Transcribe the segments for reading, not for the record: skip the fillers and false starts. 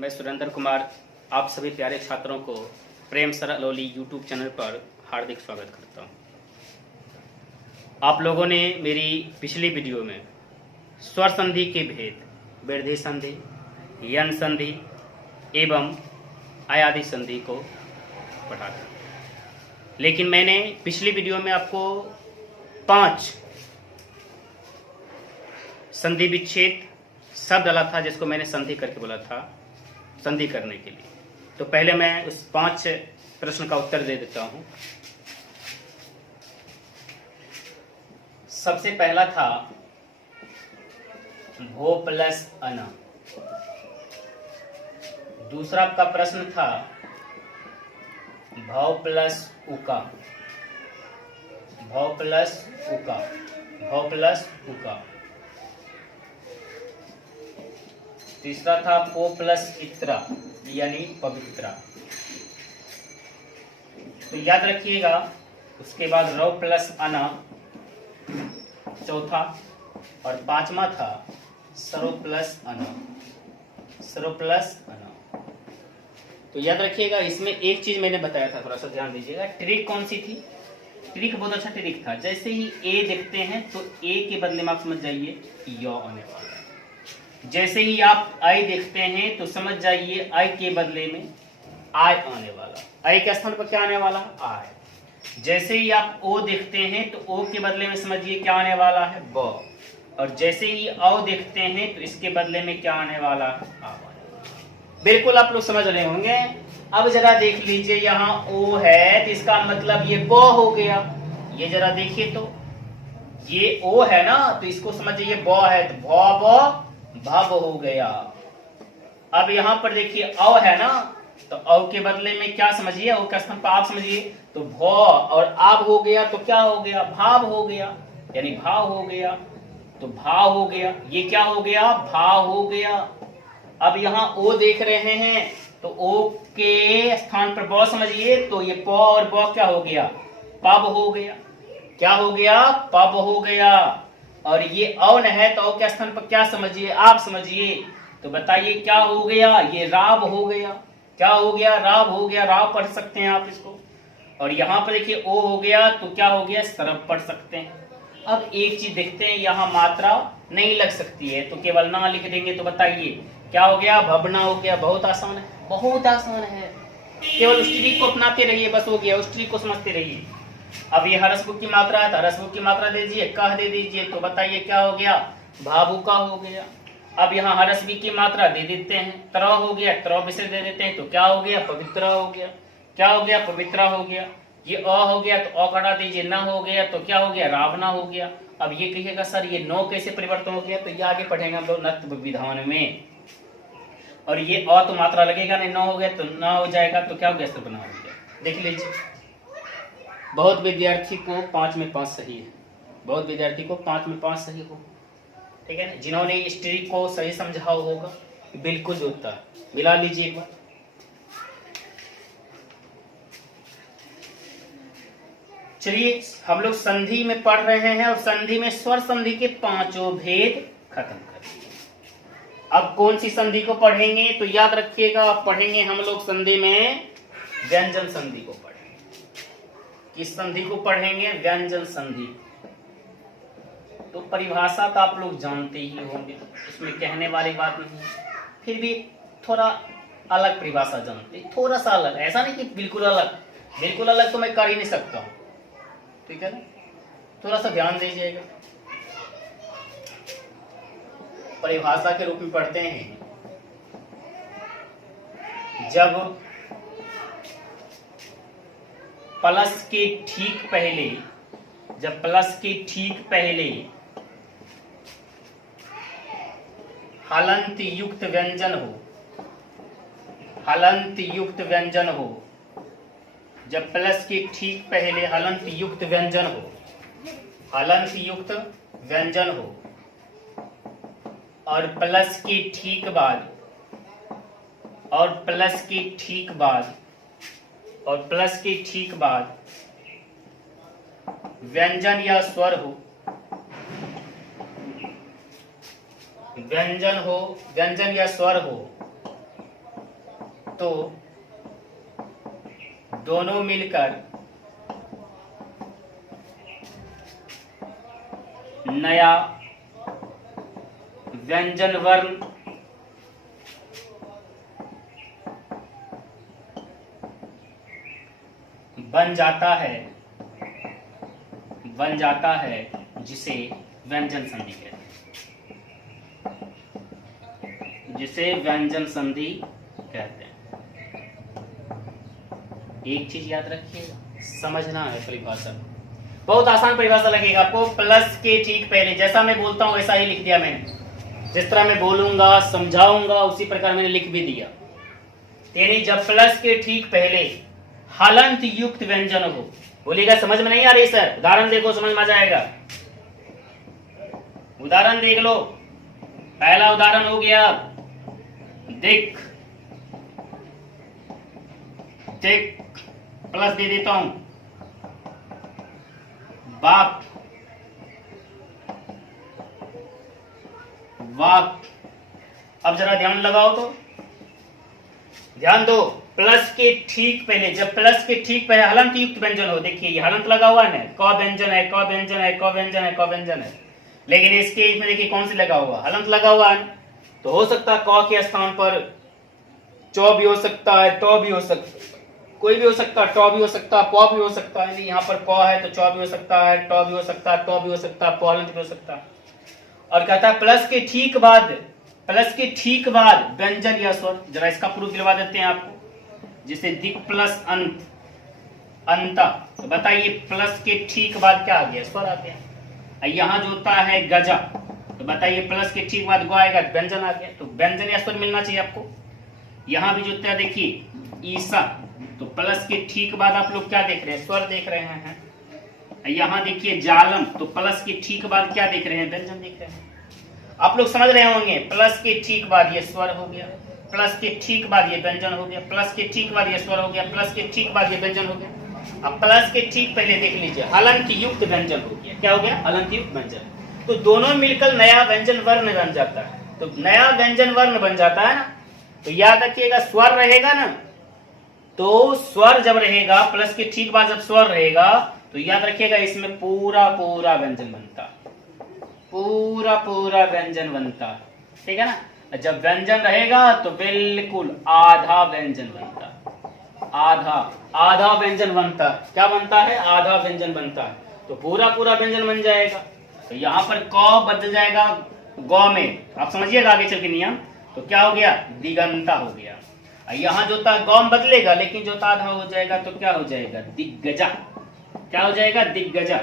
मैं सुरेंद्र कुमार आप सभी प्यारे छात्रों को प्रेम सर अलोली यूट्यूब चैनल पर हार्दिक स्वागत करता हूं। आप लोगों ने मेरी पिछली वीडियो में स्वर संधि के भेद, वृद्धि संधि, यन संधि एवं आयादी संधि को पढ़ा था, लेकिन मैंने पिछली वीडियो में आपको 5 संधि विच्छेद शब्द डाला था जिसको मैंने संधि करके बोला था संधि करने के लिए। तो पहले मैं उस 5 प्रश्न का उत्तर दे देता हूं। सबसे पहला था भो प्लस अना। दूसरा आपका प्रश्न था भव प्लस उका। भव प्लस उका। भव प्लस उका। तीसरा था पो प्लस इत्रा यानी पवित्रा। तो याद रखिएगा। उसके बाद रव प्लस अना चौथा, और 5वां था सरो प्लस अना। सरो प्लस अना। तो याद रखिएगा, इसमें एक चीज मैंने बताया था, थोड़ा सा ध्यान दीजिएगा। ट्रिक कौन सी थी? ट्रिक बहुत अच्छा ट्रिक था। जैसे ही ए देखते हैं तो ए के बदले में आप समझ जाइए य आने वाला है। जैसे ही आप आई देखते हैं तो समझ जाइए आई के बदले में आय आने वाला। आई के स्थान पर क्या आने वाला? आय। जैसे ही आप ओ देखते हैं तो ओ के बदले में समझिए क्या आने वाला है? ब। और जैसे ही औ देखते हैं तो इसके बदले में क्या आने वाला है? आ। बिल्कुल आप लोग समझ रहे होंगे। अब जरा देख लीजिए, यहाँ ओ है तो इसका मतलब ये ब हो गया। ये जरा देखिए तो ये ओ है ना, तो इसको समझिए ब है तो भ भव हो गया। अब यहाँ पर देखिए अव है ना, तो अव के बदले में क्या समझिए? अव के स्थान पर आप समझिए तो भ और आब हो गया तो क्या हो गया? भाव हो गया, यानी भाव हो गया। तो भाव हो गया, ये क्या हो गया? भाव हो गया। अब यहाँ ओ देख रहे हैं तो ओ के स्थान पर ब समझिए तो ये प और ब क्या हो गया? पब हो गया। क्या हो गया? पब हो गया। और ये अवन है तो अव के स्थान पर क्या समझिए? आप समझिए। तो बताइए क्या हो गया? ये राव हो गया। क्या हो गया? राव हो गया। राव पढ़ सकते हैं आप इसको। और यहाँ पर देखिए ओ हो गया तो क्या हो गया? सरब पढ़ सकते हैं। अब एक चीज देखते हैं, यहाँ मात्रा नहीं लग सकती है तो केवल ना लिख देंगे तो बताइए क्या हो गया? भवना हो गया। बहुत आसान है, बहुत आसान है। केवल उस ट्रिक को अपनाते रहिए, बस हो गया। उस ट्रिक को समझते रहिए। अब ये हरसबुक की मात्रा है तो हरसबुक की मात्रा दे दीजिए, कह दे दीजिए, तो बताइए क्या हो गया? भावुका हो गया। अब यहाँ हरसबी की मात्रा दे देते हैं, त्रव हो गया, त्रव विषय दे देते हैं तो क्या हो गया? पवित्र हो गया। क्या हो गया? पवित्रा हो गया। ये अ हो गया तो अ कटा दीजिए, न हो गया तो क्या हो गया? रावणा हो गया। अब ये कहिएगा सर ये नौ कैसे परिवर्तन हो गया? तो ये आगे पढ़ेंगे हम लोग नत्व विधान में। और ये अ तो मात्रा लगेगा नहीं, न हो गया तो न हो जाएगा तो क्या हो गया? सर्वनाम हो गया। देख लीजिए, बहुत विद्यार्थी को 5 में 5 सही है। बहुत विद्यार्थी को 5 में 5 सही हो, ठीक है ना? जिन्होंने इस ट्रिक को सही समझा होगा बिल्कुल होता है। मिला लीजिए एक बार। चलिए, हम लोग संधि में पढ़ रहे हैं और संधि में स्वर संधि के 5 भेद खत्म कर दिए। अब कौन सी संधि को पढ़ेंगे? तो याद रखिएगा, पढ़ेंगे हम लोग संधि में व्यंजन संधि को पढ़ेंगे। किस संधि को पढ़ेंगे? व्यंजन संधि। तो परिभाषा तो आप लोग जानते ही होंगे, इसमें कहने वाली बात नहीं है। फिर भी थोड़ा अलग परिभाषा जानते हैं, थोड़ा सा अलग। ऐसा नहीं कि बिल्कुल अलग। बिल्कुल अलग तो मैं कर ही नहीं सकता हूं, ठीक है ना? थोड़ा सा ध्यान दीजिएगा। परिभाषा के रूप में पढ़ते हैं, जब प्लस के ठीक पहले, जब प्लस के ठीक पहले हलंत युक्त व्यंजन हो, हलंत युक्त व्यंजन हो, जब प्लस के ठीक पहले हलंत युक्त व्यंजन हो, हलंत युक्त व्यंजन हो, और प्लस के ठीक बाद, और प्लस के ठीक बाद, और प्लस के ठीक बाद व्यंजन या स्वर हो, व्यंजन या स्वर हो, तो दोनों मिलकर नया व्यंजन वर्ण बन जाता है जिसे व्यंजन संधि कहते हैं, जिसे व्यंजन संधि कहते हैं। एक चीज याद रखिएगा, समझना है परिभाषा। बहुत आसान परिभाषा लगेगा आपको। प्लस के ठीक पहले, जैसा मैं बोलता हूं वैसा ही लिख दिया मैंने, जिस तरह मैं बोलूंगा समझाऊंगा उसी प्रकार मैंने लिख भी दिया। यानी जब प्लस के ठीक पहले हलंत युक्त व्यंजन हो, बोलिएगा समझ में नहीं आ रही सर, उदाहरण देखो समझ में आ जाएगा। उदाहरण देख लो, पहला उदाहरण हो गया दिक, टिक प्लस दे देता हूं, बाप, वाक। अब जरा ध्यान लगाओ तो, ध्यान दो, प्लस के ठीक पहले, जब प्लस के ठीक पहले हलंत युक्त व्यंजन हो, देखिए ये हलंत लगा हुआ है, क व्यंजन है, क व्यंजन है, क व्यंजन है, क व्यंजन है, लेकिन इसके इसमें देखिए कौन सी लगा हुआ, हलंत लगा हुआ है। तो हो सकता है क के स्थान पर चौ भी हो सकता है, टौ भी हो सकता है, कोई भी हो सकता है, टौ भी हो सकता है, पौ भी हो सकता है। यहाँ पर प है तो चौ भी हो सकता है, टौ भी हो सकता है, टौ भी हो सकता है, पौ हलंत भी हो सकता है। और कहता है प्लस के ठीक बाद व्यंजन या स्वर। जरा इसका प्रूफ दिलवा देते हैं आपको, जिसे दिक प्लस अंत, अंता। तो बताइए प्लस के ठीक बाद क्या आ गया, स्वर आ गया। यहाँ जो होता है गजा, तो बताइए प्लस के ठीक बाद गो आएगा, व्यंजन आ गया। तो व्यंजन या स्वर मिलना चाहिए आपको। यहाँ भी जो होता है देखिए ईसा, तो प्लस के ठीक बाद आप लोग क्या देख रहे हैं, स्वर देख रहे हैं। यहाँ देखिए जालम, तो प्लस के ठीक बाद क्या देख रहे हैं, व्यंजन देख रहे हैं। आप लोग समझ रहे होंगे, प्लस के ठीक बाद ये स्वर हो गया, प्लस के ठीक बाद ये व्यंजन हो गया, प्लस के ठीक बाद ये स्वर हो गया, प्लस के ठीक बाद ये व्यंजन हो गया। अब प्लस के ठीक पहले देख लीजिए, हलंत युक्त व्यंजन हो गया। क्या हो गया, हलंत युक्त व्यंजन। तो दोनों मिलकर नया व्यंजन वर्ण बन जाता है। तो नया व्यंजन वर्ण बन जाता है ना, तो याद रखिएगा स्वर रहेगा ना, तो स्वर जब रहेगा, प्लस के ठीक बाद जब स्वर रहेगा, तो याद रखिएगा इसमें पूरा पूरा व्यंजन बनता, पूरा पूरा व्यंजन बनता, ठीक है ना। जब व्यंजन रहेगा तो बिल्कुल आधा व्यंजन बनता, आधा व्यंजन बनता। क्या बनता है, आधा व्यंजन बनता है, तो पूरा पूरा व्यंजन बन जाएगा। तो यहाँ पर क बदल जाएगा गौ में, आप समझिएगा आगे चल के नियम। तो क्या हो गया, दिगंता हो गया। यहाँ जो था गौ बदलेगा, लेकिन जो आधा हो जाएगा तो क्या हो जाएगा, दिग्गजा। क्या हो जाएगा, दिग्गजा।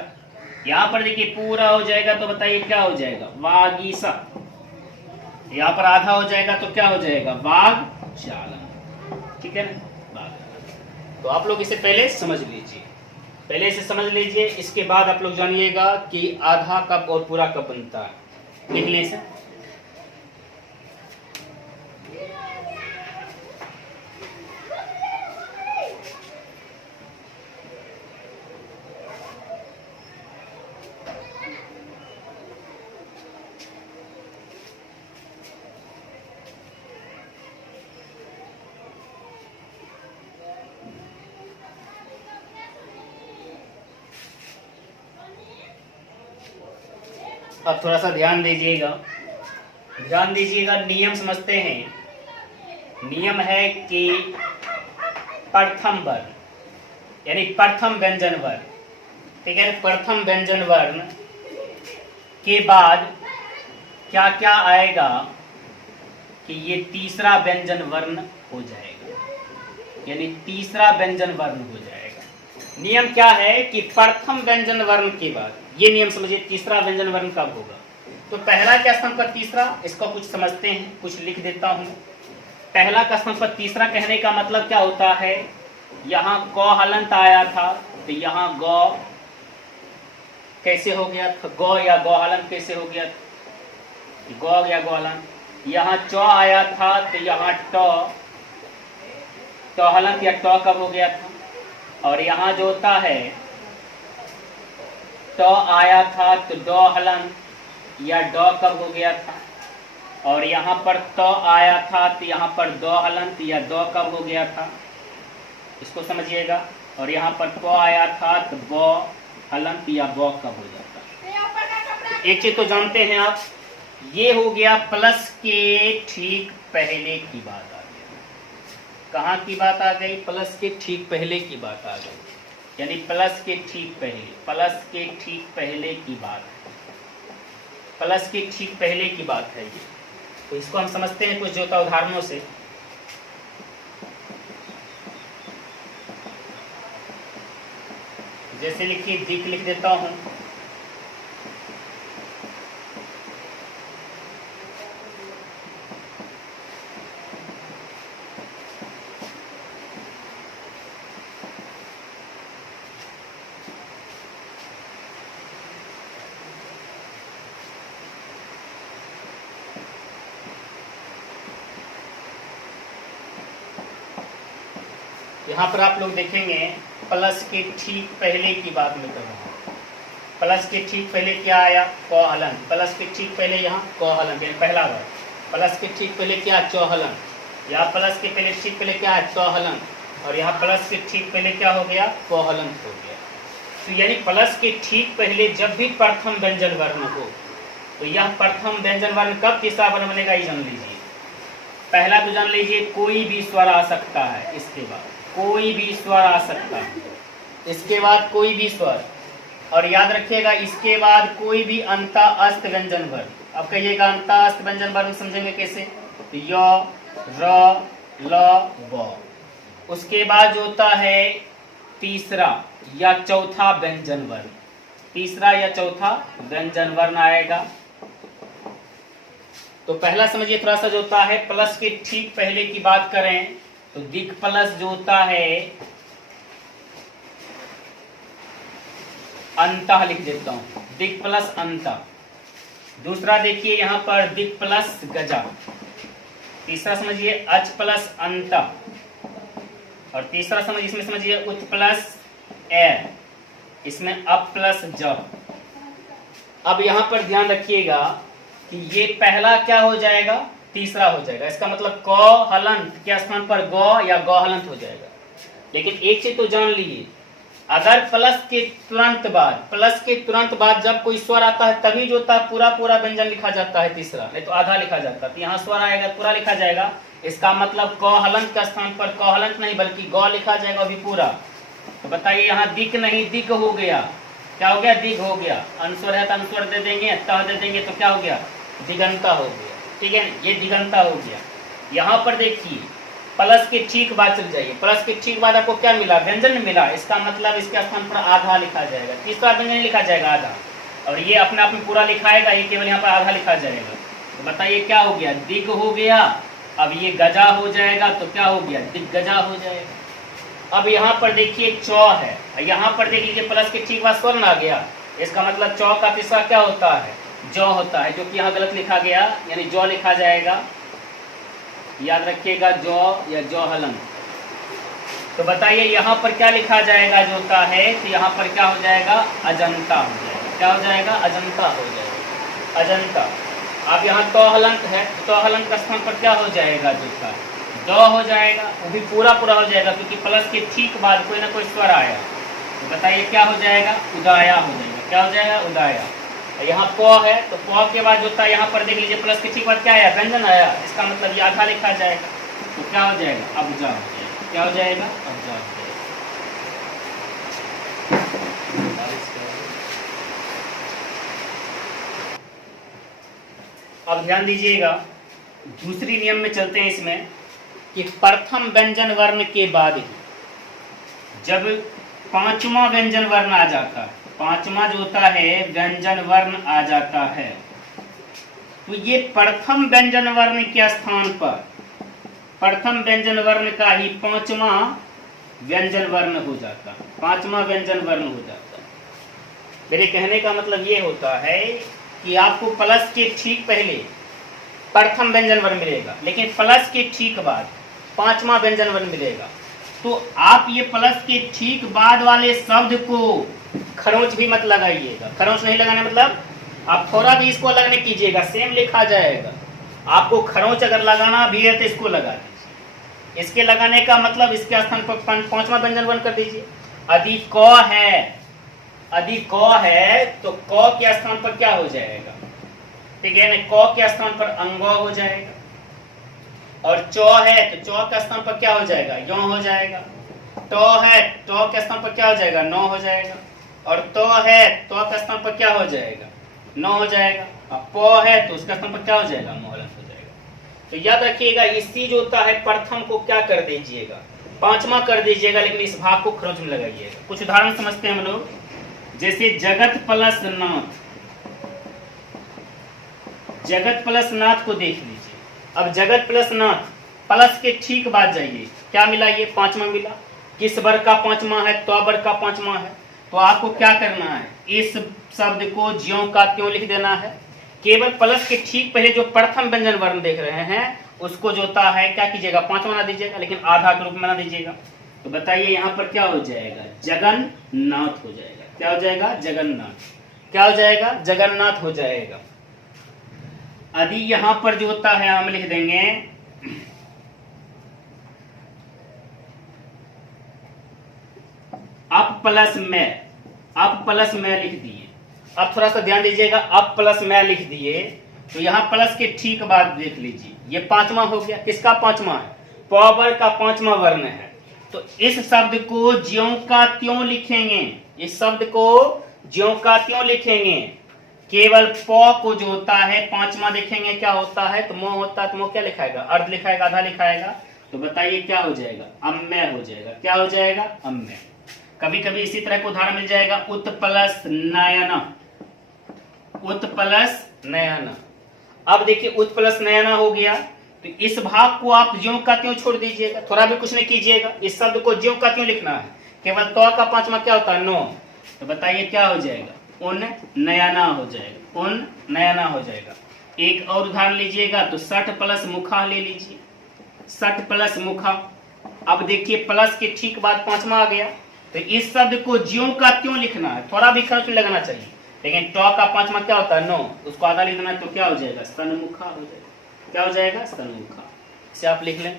यहाँ पर देखिए पूरा हो जाएगा तो बताइए क्या हो जाएगा, वागीसा। यहाँ पर आधा हो जाएगा तो क्या हो जाएगा, वागजालम। ठीक है ना। तो आप लोग इसे पहले समझ लीजिए, पहले इसे समझ लीजिए, इसके बाद आप लोग जानिएगा कि आधा कब और पूरा कब बनता है। लिख लीजिए इसे। अब थोड़ा सा ध्यान दीजिएगा, नियम समझते हैं। नियम है कि प्रथम वर्ण यानी प्रथम व्यंजन वर्ण, ठीक है, प्रथम व्यंजन वर्ण के बाद क्या क्या आएगा कि ये तीसरा व्यंजन वर्ण हो जाएगा, यानी तीसरा व्यंजन वर्ण हो जाएगा। नियम क्या है कि प्रथम व्यंजन वर्ण के बाद, ये नियम समझिए, तीसरा व्यंजन वर्ण कब होगा। तो पहला के स्थान पर तीसरा, इसको कुछ समझते हैं, कुछ लिख देता हूं। पहला के स्थान पर तीसरा कहने का मतलब क्या होता है, यहाँ क हलंत आया था तो यहाँ गौ कैसे हो गया था, गौ या गौ हलंत कैसे हो गया था, गौ या गौ हलंत। यहाँ चौ आया था तो यहाँ टौ हलंत या टौ कब हो गया था। और यहाँ जो होता है टौ आया था तो डौ हलंत या डॉ कब हो गया था, और यहाँ पर त आया था तो यहाँ पर द हलंत या द कब हो गया था, इसको समझिएगा। और यहाँ पर प आया था तो ब हलंत या ब कब हो जाता। एक चीज तो जानते हैं आप, ये हो गया प्लस के ठीक पहले की बात आ गई। कहाँ की बात आ गई? प्लस के ठीक पहले की बात आ गई, यानी प्लस के ठीक पहले, प्लस के ठीक पहले की बात, प्लस के ठीक पहले की बात है ये। तो इसको हम समझते हैं कुछ जोता उदाहरणों से। जैसे लिखिए, दिक लिख देता हूं, यहाँ पर आप लोग देखेंगे प्लस के ठीक पहले की बात में कर रहा हूँ। प्लस के ठीक पहले क्या आया? क हलन। प्लस के ठीक पहले यहाँ क हलन, पहला बार। प्लस के ठीक पहले क्या? च हलन। यहाँ प्लस के पहले ठीक पहले क्या है? च हलन। और यहाँ प्लस के ठीक पहले क्या हो गया? क हलन हो गया। तो यानी प्लस के ठीक पहले जब भी प्रथम व्यंजन वर्ण हो तो यह प्रथम व्यंजन वर्ण कब तीसरा वर्ण बनेगा, ये जान लीजिए। पहला तो जान लीजिए, कोई भी स्वर आ सकता है, इसके बाद कोई भी स्वर आ सकता है, इसके बाद कोई भी स्वर, और याद रखिएगा इसके बाद कोई भी अंता अस्त व्यंजन वर्ण। अब कहिएगा अंता अस्त व्यंजन वर्ण समझेंगे कैसे? तो य, र, ल, व। उसके बाद जो होता है तीसरा या चौथा व्यंजन वर्ण, तीसरा या चौथा व्यंजन वर्ण आएगा। तो पहला समझिए थोड़ा सा जो होता है, प्लस के ठीक पहले की बात करें तो दिक प्लस जो होता है अंतः लिख देता हूं, दिक प्लस अंतः। दूसरा देखिए यहाँ पर दिक प्लस गजा। तीसरा समझिए अच प्लस अंतः। और तीसरा समझ इसमें समझिए उच प्लस ए, इसमें अप प्लस ज। अब यहाँ पर ध्यान रखिएगा कि ये पहला क्या हो जाएगा? तीसरा हो जाएगा। इसका मतलब क हलंत के स्थान पर ग या ग हलंत हो जाएगा। लेकिन एक चीज तो जान लीजिए, अगर प्लस के तुरंत बाद जब कोई स्वर आता है तभी जो होता है पूरा पूरा व्यंजन लिखा जाता है तीसरा, नहीं तो आधा लिखा जाता है। तो यहाँ स्वर आएगा पूरा लिखा जाएगा। इसका मतलब क हलंत के स्थान पर क हलंत नहीं बल्कि ग लिखा जाएगा, अभी पूरा। तो बताइए यहाँ दिक नहीं दिक हो गया। क्या हो गया? दिग हो गया। अनुस्वर है तो अनुस्वर दे देंगे, तह दे देंगे तो क्या हो गया? दिगंता हो गया। ठीक है, ये दिगंता हो गया। यहाँ पर देखिए प्लस के ठीक बाद चल जाइए, प्लस के ठीक बाद आपको क्या मिला? व्यंजन मिला। इसका मतलब इसके स्थान पर आधा लिखा जाएगा, तीसरा व्यंजन लिखा जाएगा आधा, और ये अपने आप में पूरा लिखाएगा, ये केवल यहाँ पर आधा लिखा जाएगा। तो बताइए क्या हो गया? दिग हो गया। अब ये गजा हो जाएगा तो क्या हो गया? दिग्गजा हो जाएगा। अब यहाँ पर देखिए चौ है, यहाँ पर देख लीजिए प्लस के ठीक बाद स्वर्ण आ गया। इसका मतलब चौ का तीसरा क्या होता है? जौ होता है, जो कि यहाँ गलत लिखा गया, यानी जौ लिखा जाएगा। याद रखिएगा जौ या जौ हलन। तो बताइए यहाँ पर क्या लिखा जाएगा जो होता है? तो यहाँ पर क्या हो जाएगा? अजंता हो जाएगा। क्या हो जाएगा? अजंता हो जाएगा, अजंता। अब यहाँ तो हलंत है, तो हलंत का स्थान पर क्या हो जाएगा? जो होता है द हो जाएगा, वो भी पूरा पूरा हो जाएगा क्योंकि प्लस के ठीक बाद कोई ना कोई स्वर आया। तो बताइए क्या हो जाएगा? उदाया हो जाएगा। क्या हो जाएगा? उदाया। यहाँ प है तो प के बाद जो होता है यहाँ पर देख लीजिए प्लस के ठीक बाद क्या आया? व्यंजन आया। इसका मतलब ये आधा लिखा जाएगा। तो क्या हो जाएगा? अब्जा हो जाएगा। क्या हो जाएगा? अब्जा हो जाएगा। अब ध्यान दीजिएगा, दूसरी नियम में चलते हैं इसमें कि प्रथम व्यंजन वर्ण के बाद ही जब पांचवा व्यंजन वर्ण आ जाता है, पांचवा जो होता है व्यंजन वर्ण आ जाता है, तो ये प्रथम व्यंजन वर्ण के स्थान पर प्रथम व्यंजन वर्ण का ही पांचवा व्यंजन वर्ण हो जाता है, पांचवा व्यंजन वर्ण हो जाता है। मेरे कहने का मतलब ये होता है कि आपको प्लस के ठीक पहले प्रथम व्यंजन वर्ण मिलेगा, लेकिन प्लस के ठीक बाद पांचवा व्यंजन वर्ण मिलेगा। तो आप ये प्लस के ठीक बाद वाले शब्द को खरोंच भी मत लगाइएगा। खरोंच नहीं लगाने मतलब आप थोड़ा भी इसको अलग नहीं कीजिएगा, सेम लिखा जाएगा। आपको खरोंच अगर लगाना भी है तो इसको लगा दीजिए। इसके लगाने का मतलब इसके स्थान पर पांचवा व्यंजन वर्ण कर दीजिए। यदि क है, यदि क है तो क के स्थान पर क्या हो जाएगा, ठीक है ना, क के स्थान पर अंग हो जाएगा। और चौ है तो चौ के स्थान पर क्या हो जाएगा, यो हो जाएगा। टो है, टो के स्थान पर क्या हो जाएगा, नो हो जाएगा। और तो है, तो के स्थान पर क्या हो जाएगा, नो हो जाएगा। अब पो है तो उसका स्थान पर क्या हो जाएगा, मोहलंत हो जाएगा। तो याद रखिएगा, इसी जो होता है प्रथम को क्या कर दीजिएगा, पांचवा कर दीजिएगा, लेकिन इस भाग को खरोंच में लगाइएगा। कुछ उदाहरण समझते हैं हम लोग। जैसे जगत प्लस नाथ, जगत प्लस नाथ को देख लीजिए। अब जगत प्लस नाथ, प्लस के ठीक बाद जाइए, क्या मिला, ये पांचवा मिला। किस वर्ग का पांचवा है, तो वर्ग का पांचवा है। तो आपको क्या करना है, इस शब्द को ज्यों का त्यों लिख देना है। केवल प्लस के ठीक पहले जो प्रथम व्यंजन वर्ण देख रहे हैं उसको जो होता है क्या कीजिएगा, पांचवा ना दीजिएगा, लेकिन आधा के रूप में ना दीजिएगा। तो बताइए यहाँ पर क्या हो जाएगा, जगन्नाथ हो जाएगा। क्या हो जाएगा, जगन्नाथ। क्या हो जाएगा, जगन्नाथ हो जाएगा। यदि यहां पर जो होता है हम लिख देंगे अप प्लस में, अप प्लस में लिख दिए। अब थोड़ा सा ध्यान दीजिएगा, अप प्लस में लिख दिए तो यहाँ प्लस के ठीक बाद देख लीजिए, ये पांचवा हो गया। किसका पांचवा है, पावर का पांचवा वर्ण है। तो इस शब्द को ज्यों का त्यों लिखेंगे, इस शब्द को ज्यों का त्यों लिखेंगे। केवल प को जो होता है पांचवा देखेंगे क्या होता है, तो मोह होता है, तो मोह क्या लिखाएगा, अर्ध लिखाएगा, आधा लिखाएगा। तो बताइए क्या हो जाएगा, अम्य हो जाएगा। क्या हो जाएगा, अम्य। कभी कभी इसी तरह का उदाहरण मिल जाएगा, उत प्लस नयना, उत प्लस नयना। अब देखिए उत प्लस नयना हो गया, तो इस भाग को आप ज्यों का त्यों छोड़ दीजिएगा, थोड़ा भी कुछ नहीं कीजिएगा। इस शब्द को ज्यों का त्यों लिखना है। केवल तो का पांचवा क्या होता है, नो। तो बताइए क्या हो जाएगा, उन नयना हो जाएगा, उन नयना हो जाएगा। एक और उदाहरण लीजिएगा, तो सठ प्लस मुखा ले लीजिए, सठ प्लस मुखा। अब देखिए प्लस के ठीक बाद पांचवा आ गया, तो इस शब्द को ज्यों का त्यों लिखना है, थोड़ा भी खर्च लगाना चाहिए। लेकिन टॉ का पांचवा क्या होता है, नो, उसको आधा लिख देना है, तो क्या हो जाएगा, स्तनमुखा हो जाएगा। क्या हो जाएगा, स्तनमुखा। इसे आप लिख लें।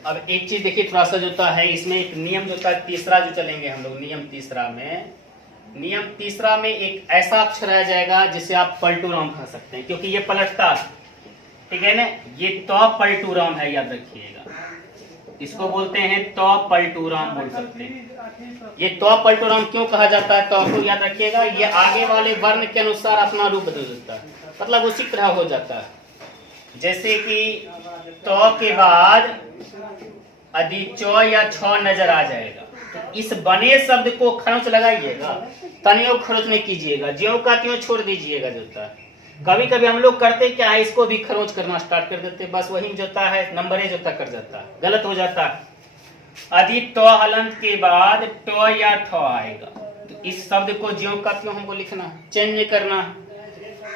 अब एक चीज देखिए, थोड़ा सा जो होता है इसमें एक नियम जो होता है, तीसरा जो चलेंगे हम लोग, नियम तीसरा में, नियम तीसरा में एक ऐसा अक्षर आ जाएगा जिसे आप पलटू राम कह सकते हैं, क्योंकि ये पलटता है, ठीक है ना। ये तो पलटू राम है, याद रखिएगा। इसको बोलते हैं तो पलटू राम बोल सकते हैं। ये तो पलटू राम क्यों कहा जाता है, तो आपको याद रखिएगा, ये आगे वाले वर्ण के अनुसार अपना रूप बदल देता है, मतलब उसी तरह हो जाता है। जैसे कि तो के बाद यदि चौ या छ नजर आ जाएगा, तो इस बने शब्द को खरोंच लगाइएगा, तनियो खरोंच नहीं कीजिएगा, ज्यों का त्यों छोड़ दीजिएगा। जो होता है कभी कभी हम लोग करते क्या है, इसको भी खरोंच करना स्टार्ट कर देते, बस वही जो होता है नंबर जो होता कर जाता है, गलत हो जाता है। यदि तो हलंत के बाद टो या ठो आएगा, तो इस शब्द को ज्यों का त्यों हमको लिखना, चेंज करना।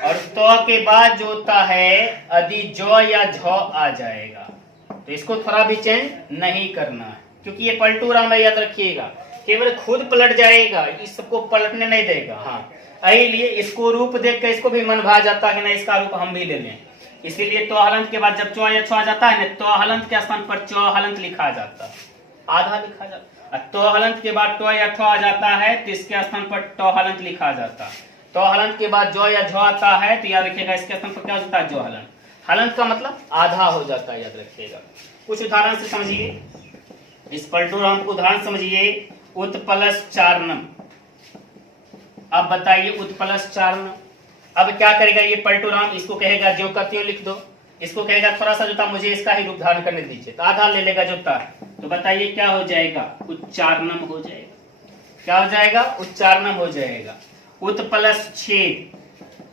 और तो के बाद जो होता है यदि जो या झो आ जाएगा, तो इसको थोड़ा भी चेंज नहीं करना है, क्योंकि ये पलटू राम है, याद रखिएगा। केवल खुद पलट जाएगा, इसको पलटने नहीं देगा। हाँ, इसलिए इसको रूप देख के इसको भी मन भा जाता है कि नहीं, इसका रूप हम भी ले लें। इसीलिए तो हलंत के बाद जब चौ या छो आ जाता है ना, तो हलंत के स्थान पर चौ हलंत लिखा जाता है, आधा लिखा जाता है। तो हलंत के बाद टो या ठो आ जाता है, तो इसके स्थान पर टो हलंत लिखा जाता है। तो हलंत के बाद जो या झो आता है, तो याद रखिएगा इसके स्थान पर क्या होता है, जो हलंत। हलंत का मतलब आधा हो जाता है, याद रखिएगा। कुछ उदाहरण से समझिए, इस पलटू राम को उदाहरण समझिए। उत प्लस चारणम। अब बताइए उत प्लस चारणम, अब क्या करेगा ये पलटू राम, इसको कहेगा ज्यों का त्यों लिख दो, इसको कहेगा थोड़ा सा जोता मुझे इसका ही रूप धारण करने दीजिए, तो आधा ले लेगा जोता। तो बताइए क्या हो जाएगा, उच्चारणम हो जाएगा। क्या हो जाएगा, उच्चारणम हो जाएगा। उत प्लस छेद,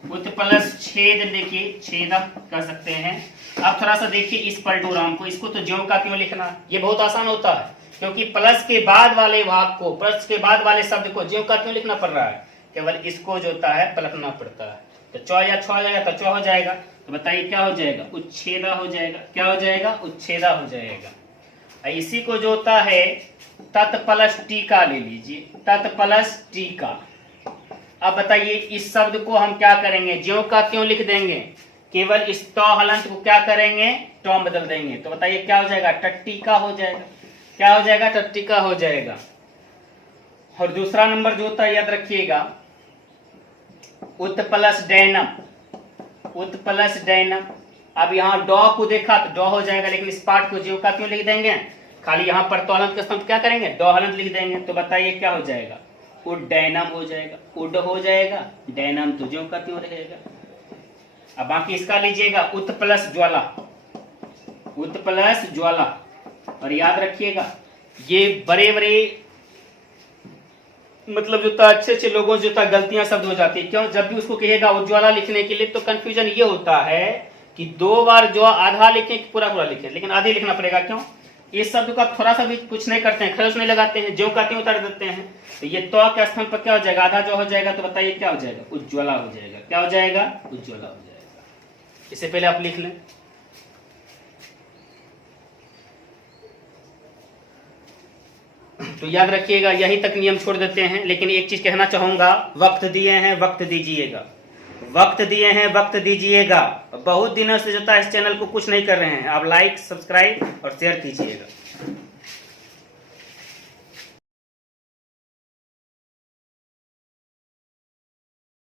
उत्प्लस छेद लेके छेदक कर सकते हैं। अब थोड़ा सा देखिए इस पलटूराम को, इसको तो ज्यों का त्यों लिखना, ये बहुत आसान होता है क्योंकि प्लस के बाद वाले भाग को, प्लस के बाद वाले शब्द को ज्यों का त्यों लिखना पड़ रहा है, केवल इसको जो होता है पलटना पड़ता है। तो चौ या छ हो जाएगा तो चौ हो जाएगा। तो बताइए क्या हो जाएगा, उच्छेदा हो जाएगा। क्या हो जाएगा, उच्छेदा हो जाएगा। इसी को जो होता है तत्प्लस टीका ले लीजिए, तत्प्लस टीका। अब बताइए इस शब्द को हम क्या करेंगे, ज्यों का त्यों लिख देंगे, केवल इस तो हलंत को क्या करेंगे, टॉम बदल देंगे। तो बताइए क्या हो जाएगा, टट्टिका हो जाएगा। क्या हो जाएगा, टट्टिका हो जाएगा। और दूसरा नंबर जो होता है याद रखिएगा, उत्प्लस डैनम, उत्प्लस डैनम। अब यहाँ डॉ को देखा तो डॉ हो जाएगा, लेकिन इस पार्ट को ज्यों का त्यों लिख देंगे, खाली यहाँ पर तो हलंत के स्थान क्या करेंगे, डॉ हलंत लिख देंगे। तो बताइए क्या हो जाएगा, उड्डैनम हो जाएगा, उड हो जाएगा, डैनम तो ज्यों का त्यों रहेगा। अब बाकी इसका लीजिएगा उत्प्लस ज्वाला, उत्प्लस ज्वाला। और याद रखिएगा ये बड़े बड़े मतलब जो था अच्छे अच्छे लोगों जो था गलतियां शब्द हो जाती है। क्यों, जब भी उसको कहेगा उज्ज्वला लिखने के लिए तो कंफ्यूजन ये होता है कि दो बार जो आधा लिखे कि पूरा पूरा लिखे, लेकिन आधे लिखना पड़ेगा। क्यों, इस शब्द का थोड़ा सा भी कुछ नहीं करते हैं, खरच नहीं लगाते हैं, ज्यों का त्यों उतार देते हैं। तो ये तो के स्थान पर क्या हो जाएगा, आधा जो हो जाएगा। तो बताइए क्या हो जाएगा, उज्ज्वला हो जाएगा। क्या हो जाएगा, उज्ज्वला हो जाएगा। इससे पहले आप लिख लें। तो याद रखिएगा यही तक नियम छोड़ देते हैं, लेकिन एक चीज कहना चाहूंगा, वक्त दिए हैं वक्त दीजिएगा, वक्त दिए हैं वक्त दीजिएगा। बहुत दिनों से जो था इस चैनल को कुछ नहीं कर रहे हैं, आप लाइक सब्सक्राइब और शेयर कीजिएगा।